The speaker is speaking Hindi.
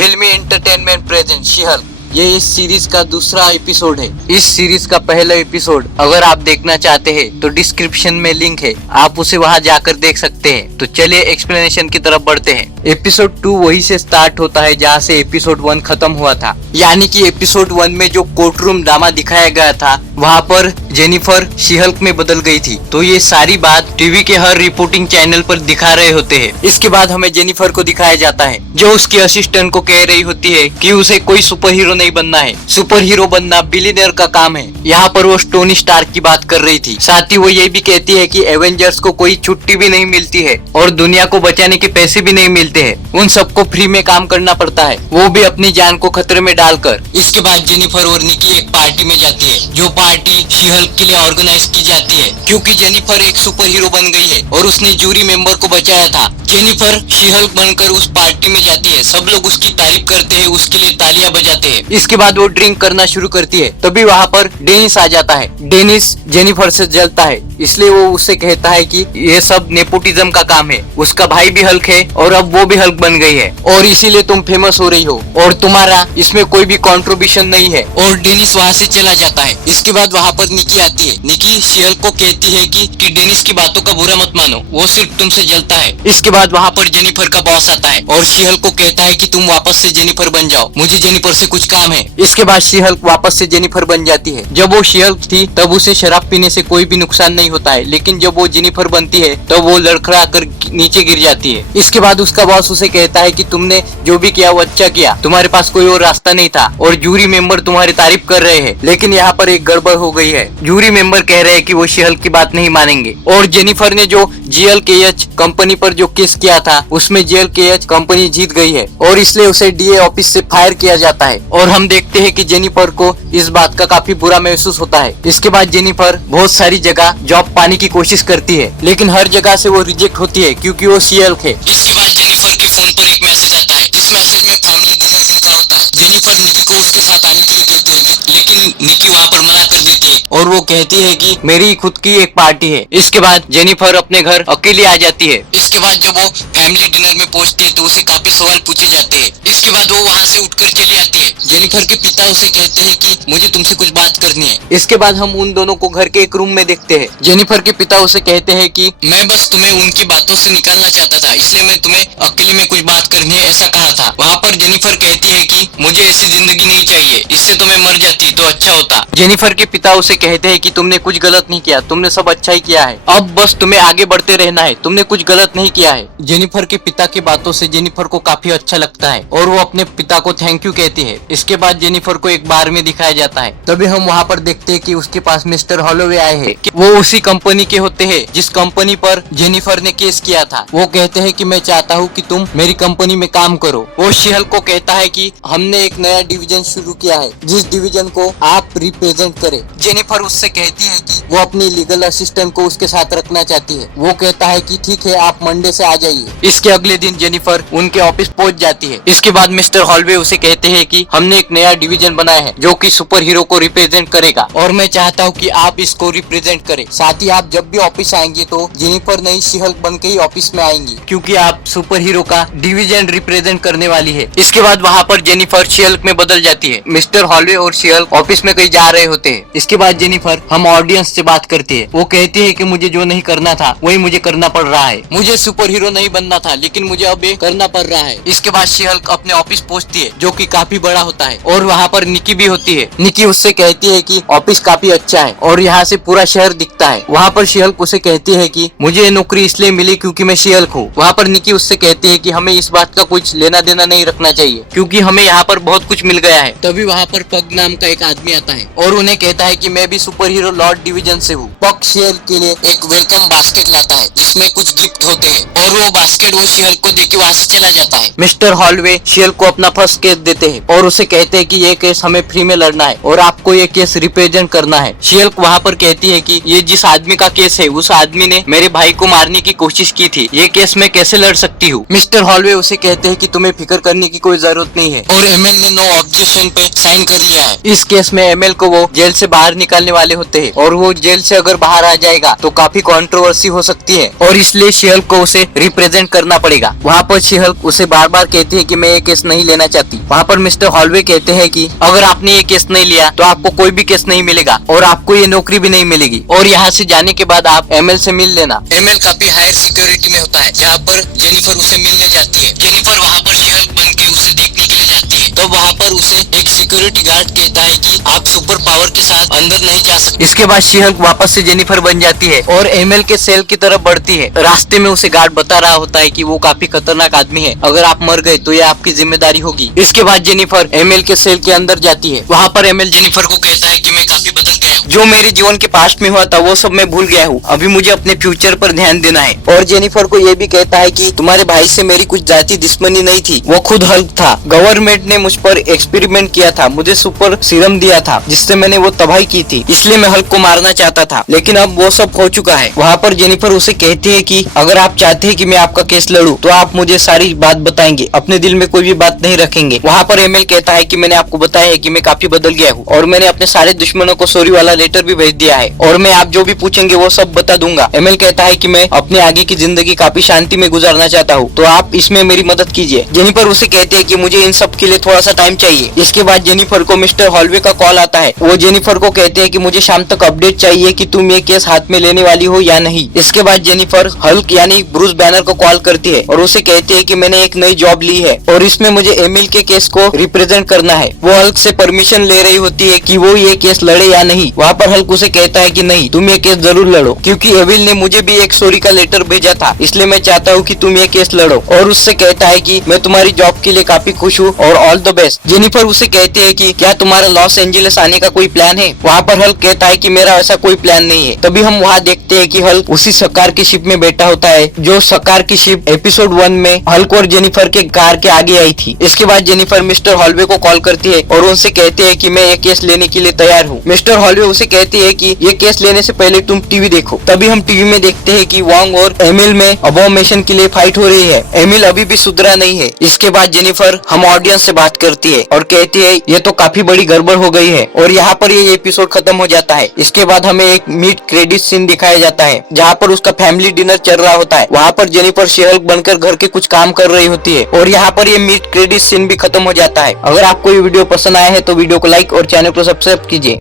फिल्मी एंटरटेनमेंट प्रेजेंट शी-हल्क। ये इस सीरीज का दूसरा एपिसोड है। इस सीरीज का पहला एपिसोड अगर आप देखना चाहते हैं तो डिस्क्रिप्शन में लिंक है, आप उसे वहां जाकर देख सकते हैं। तो चलिए एक्सप्लेनेशन की तरफ बढ़ते हैं। एपिसोड 2 वही से स्टार्ट होता है जहां से एपिसोड 1 खत्म हुआ था, यानी कि एपिसोड 1 में जो कोर्ट रूम ड्रामा दिखाया गया था वहाँ पर जेनिफर शी-हल्क में बदल गई थी। तो ये सारी बात टीवी के हर रिपोर्टिंग चैनल पर दिखा रहे होते हैं। इसके बाद हमें जेनिफर को दिखाया जाता है जो उसकी असिस्टेंट को कह रही होती है कि उसे कोई सुपर हीरो नहीं बनना है, सुपर हीरो बनना बिलियनर का काम है। यहाँ पर वो टोनी स्टार्क की बात कर रही थी। साथ ही वो ये भी कहती है कि एवेंजर्स को कोई छुट्टी भी नहीं मिलती है और दुनिया को बचाने के पैसे भी नहीं मिलते हैं, उन सबको फ्री में काम करना पड़ता है, वो भी अपनी जान को खतरे में डालकर। इसके बाद जेनिफर और निकी एक पार्टी में जाती है, जो पार्टी शी-हल्क के लिए ऑर्गेनाइज की जाती है क्योंकि जेनिफर एक सुपर हीरो बन गई है और उसने जूरी मेंबर को बचाया था। जेनिफर शी-हल्क बनकर उस पार्टी में जाती है, सब लोग उसकी तारीफ करते हैं, उसके लिए तालियां बजाते हैं। इसके बाद वो ड्रिंक करना शुरू करती है, तभी वहाँ पर डेनिस आ जाता है। डेनिस जेनिफर से जलता है, इसलिए वो उससे कहता है कि ये सब नेपोटिज्म का काम है, उसका भाई भी हल्क है और अब वो भी हल्क बन गई है और इसीलिए तुम फेमस हो रही हो और तुम्हारा इसमें कोई भी कंट्रीब्यूशन नहीं है। और डेनिस वहाँ से चला जाता है। इसके बाद वहाँ पर निकी आती है। निकी शी-हल्क को कहती है कि डेनिस की बातों का बुरा मत मानो, वो सिर्फ तुमसे जलता है। इसके बाद वहाँ पर जेनिफर का बॉस आता है और शी-हल्क को कहता है कि तुम वापस से जेनिफर बन जाओ, मुझे जेनिफर से कुछ काम है। इसके बाद शी-हल्क वापस से जेनिफर बन जाती है। जब वो शी-हल्क थी तब उसे शराब पीने से कोई भी नुकसान नहीं होता है, लेकिन जब वो जेनिफर बनती है तब वो लड़खड़ा कर नीचे गिर जाती है। इसके बाद उसका बॉस उसे कहता है कि तुमने जो भी किया वो अच्छा किया, तुम्हारे पास कोई और रास्ता नहीं था और जूरी मेंबर तुम्हारी तारीफ कर रहे हैं। लेकिन यहाँ पर एक गड़बड़ हो गई है, जूरी मेंबर कह रहे हैं कि वो शी-हल्क की बात नहीं मानेंगे और जेनिफर ने जो GLKH कंपनी पर जो केस किया था उसमें GLKH कंपनी जीत गई है और इसलिए उसे DA ऑफिस से फायर किया जाता है। और हम देखते हैं कि जेनिफर को इस बात का काफी बुरा महसूस होता है। इसके बाद जेनिफर बहुत सारी जगह जॉब पाने की कोशिश करती है, लेकिन हर जगह से वो रिजेक्ट होती है क्योंकि वो शी-हल्क है। इसके बाद जेनिफर के फोन पर एक मैसेज आता है, जिस मैसेज में फैमिली डिनर लिखा होता है। जेनिफर निकी को उसके साथ आने के लिए कहती है, लेकिन निकी वहाँ पर मना कर देती है और वो कहती है कि मेरी खुद की एक पार्टी है। इसके बाद जेनिफर अपने घर अकेली आ जाती है। इसके बाद जब वो फैमिली डिनर में पहुंचती है तो उसे काफी सवाल पूछे जाते हैं। इसके बाद वो वहाँ से उठकर चली आती है। जेनिफर के पिता उसे कहते हैं कि मुझे तुमसे कुछ बात करनी है। इसके बाद हम उन दोनों को घर के एक रूम में देखते हैं। जेनिफर के पिता उसे कहते हैं कि मैं बस तुम्हें उनकी बातों से निकालना चाहता था, इसलिए मैं तुम्हें अकेले में कुछ बात करनी है ऐसा कहा था। वहाँ पर जेनिफर कहती है कि मुझे ऐसी जिंदगी नहीं चाहिए, इससे तो मैं मर जाती तो अच्छा होता। जेनिफर के पिता उसे कहते हैं कि तुमने कुछ गलत नहीं किया, तुमने सब अच्छा ही किया है, अब बस तुम्हें आगे बढ़ते रहना है, तुमने कुछ गलत नहीं किया है। जेनिफर के पिता की बातों से जेनिफर को काफी अच्छा लगता है और वो अपने पिता को थैंक यू कहती है। इसके बाद जेनिफर को एक बार में दिखाया जाता है, तभी हम वहाँ पर देखते हैं कि उसके पास मिस्टर हॉलोवे आए हैं। वो उसी कंपनी के होते हैं जिस कंपनी पर जेनिफर ने केस किया था। वो कहते हैं कि मैं चाहता हूँ कि तुम मेरी कंपनी में काम करो। वो शी-हल्क को कहता है कि हमने एक नया डिवीजन शुरू किया है, जिस डिवीजन को आप रिप्रेजेंट करें। जेनिफर उससे कहती है कि वो अपनी लीगल असिस्टेंट को उसके साथ रखना चाहती है। वो कहता है कि ठीक है, आप मंडे से आ जाइए। इसके अगले दिन जेनिफर उनके ऑफिस पहुंच जाती है। इसके बाद मिस्टर हॉलवे उसे कहते हैं कि हमने एक नया डिवीजन बनाया है जो कि सुपर हीरो को रिप्रेजेंट करेगा और मैं चाहता हूँ कि आप इसको रिप्रेजेंट करें। साथ ही आप जब भी ऑफिस आएंगे तो जेनिफर नई शी-हल्क बन के ही ऑफिस में आएंगी क्योंकि आप सुपर हीरो का डिवीजन रिप्रेजेंट करने वाली है। इसके बाद वहाँ पर जेनिफर शी-हल्क में बदल जाती है। मिस्टर हॉलवे और शी-हल्क ऑफिस में कहीं जा रहे होते हैं। इसके बाद जेनिफर हम ऑडियंस से बात करती है। वो कहती है कि मुझे जो नहीं करना था वही मुझे करना पड़ रहा है, मुझे सुपर हीरो नहीं बनना था लेकिन मुझे अब ये करना पड़ रहा है। इसके बाद शी-हल्क अपने ऑफिस पहुंचती है जो कि काफी बड़ा होता है और वहाँ पर निकी भी होती है। निकी उससे कहती है कि ऑफिस काफी अच्छा है और यहाँ से पूरा शहर दिखता है। वहाँ पर शी-हल्क उसे कहती है कि मुझे ये नौकरी इसलिए मिली क्योंकि मैं शी-हल्क हूँ। वहाँ पर निकी उससे कहती है कि हमें इस बात का कुछ लेना देना नहीं रखना चाहिए क्योंकि हमें यहाँ पर बहुत कुछ मिल गया है। तभी वहाँ पर पग नाम का एक आदमी आता है और उन्हें कहता है कि मैं भी सुपर हीरो लॉर्ड डिवीजन से हूँ। पग शी-हल्क के लिए एक वेलकम बास्केट लाता है जिसमें कुछ गिफ्ट होते हैं और वो बास्केट वो शी-हल्क को देके वहाँ से चला जाता है। मिस्टर हॉलवे शी-हल्क को अपना फर्स्ट केस देते हैं और उसे उससे कहते हैं कि ये केस हमें फ्री में लड़ना है और आपको ये केस रिप्रेजेंट करना है। शी हल्क वहाँ पर कहती है कि ये जिस आदमी का केस है उस आदमी ने मेरे भाई को मारने की कोशिश की थी, ये केस मैं कैसे लड़ सकती हूँ। मिस्टर हॉलवे उसे कहते हैं कि तुम्हें फिक्र करने की कोई जरूरत नहीं है और एमएल ने नो ऑब्जेक्शन पे साइन कर लिया है। इस केस में एमएल को वो जेल से बाहर निकालने वाले होते हैं और वो जेल से अगर बाहर आ जाएगा तो काफी कंट्रोवर्सी हो सकती है और इसलिए शी हल्क को उसे रिप्रेजेंट करना पड़ेगा। वहाँ पर शी हल्क उसे बार बार कहती है कि मैं ये केस नहीं लेना चाहती। वहाँ पर मिस्टर हॉलवे कहते हैं कि अगर आपने ये केस नहीं लिया तो आपको कोई भी केस नहीं मिलेगा और आपको ये नौकरी भी नहीं मिलेगी और यहाँ से जाने के बाद आप एमएल से मिल लेना। एमएल काफी हायर सिक्योरिटी में होता है जहाँ पर जेनिफर उसे मिलने जाती है। जेनिफर वहाँ पर शी हल्क बन के उसे देखने के लिए जाती है तो वहाँ पर उसे एक सिक्योरिटी गार्ड कहता है कि आप सुपर पावर के साथ अंदर नहीं जा सकते। इसके बाद शी हल्क वापस से जेनिफर बन जाती है और एमएल के सेल की तरफ बढ़ती है। रास्ते में उसे गार्ड बता रहा होता है कि वो काफी खतरनाक आदमी है, अगर आप मर गए तो ये आपकी जिम्मेदारी होगी। इसके बाद जेनिफर एमएल के सेल के अंदर जाती है। वहाँ पर एमएल जेनिफर को कहता है कि मैं काफी बदल गया हूँ, जो मेरे जीवन के पास्ट में हुआ था वो सब मैं भूल गया हूँ, अभी मुझे अपने फ्यूचर पर ध्यान देना है। और जेनिफर को ये भी कहता है कि तुम्हारे भाई से मेरी कुछ जाति दुश्मनी नहीं थी, वो खुद हल्क था। गवर्नमेंट ने मुझ पर एक्सपेरिमेंट किया था, मुझे सुपर सीरम दिया था जिससे मैंने वो तबाही की थी, इसलिए मैं हल्क को मारना चाहता था, लेकिन अब वो सब हो चुका है। वहाँ पर जेनिफर उसे कहती है कि अगर आप चाहते हैं कि मैं आपका केस लड़ूं तो आप मुझे सारी बात बताएंगे, अपने दिल में कोई भी बात नहीं रखेंगे। वहाँ पर एमएल कहता है कि मैंने आपको बताया है कि मैं काफी बदल गया हूँ और मैंने अपने सारे दुश्मनों को सॉरी वाला लेटर भी भेज दिया है और मैं आप जो भी पूछेंगे वो सब बता दूंगा। एमएल कहता है कि मैं अपने आगे की जिंदगी काफी शांति में गुजारना चाहता हूँ, तो आप इसमें मेरी मदद कीजिए। जेनिफर उसे कहते हैं कि मुझे इन सब के लिए थोड़ा सा टाइम चाहिए। इसके बाद जेनिफर को मिस्टर हॉलवे का कॉल आता है। वो जेनिफर को कहते हैं कि मुझे शाम तक अपडेट चाहिए कि तुम ये केस हाथ में लेने वाली हो या नहीं। इसके बाद जेनिफर हल्क यानी ब्रूस बैनर को कॉल करती है और उसे कहती है कि मैंने एक नई जॉब ली है और इसमें मुझे एमिल के केस को रिप्रेजेंट करना है। वो हल्क से परमिशन ले रही होती है कि वो ये केस लड़े या नहीं। वहाँ पर हल्क उसे कहता है कि नहीं, तुम ये केस जरूर लड़ो, क्योंकि एविल ने मुझे भी एक सॉरी का लेटर भेजा था, इसलिए मैं चाहता हूँ कि तुम ये केस लड़ो। और उससे कहता है कि मैं तुम्हारी जॉब के लिए काफी खुश हूँ और ऑल द बेस्ट। जेनिफर उसे कहती है कि क्या तुम्हारा लॉस एंजेलिस आने का कोई प्लान है। वहाँ पर हल्क कहता है कि मेरा ऐसा कोई प्लान नहीं है। तभी हम वहाँ देखते हैं कि हल्क उसी सकार की शिप में बैठा होता है जो सकार की शिप एपिसोड 1 में हल्क और जेनिफर के कार के आगे आई थी। इसके बाद जेनिफर मिस्टर हॉलवे को कॉल करती है और उनसे कहते हैं कि मैं ये केस लेने के लिए तैयार हूँ। मिस्टर हॉलवे उसे कहते हैं कि ये केस लेने से पहले तुम टीवी देखो। तभी हम टीवी में देखते हैं कि वांग और एमिल में अबॉर्मेशन के लिए फाइट हो रही है। एमिल अभी भी सुधरा नहीं है। इसके बाद जेनिफर हम ऑडियंस से बात करती है और कहती है ये तो काफी बड़ी गड़बड़ हो गई है और यहाँ पर ये एपिसोड खत्म हो जाता है। इसके बाद हमें एक मीट क्रेडिट सीन दिखाया जाता है जहाँ पर उसका फैमिली डिनर चल रहा होता है। वहाँ पर जेनिफर शी हल्क बनकर घर के कुछ काम कर रही होती है और यहाँ पर ये मीट क्रेडिट सीन भी खत्म हो जाता है। अगर आपको ये वीडियो पसंद आया है तो वीडियो को लाइक और चैनल को सब्सक्राइब कीजिए।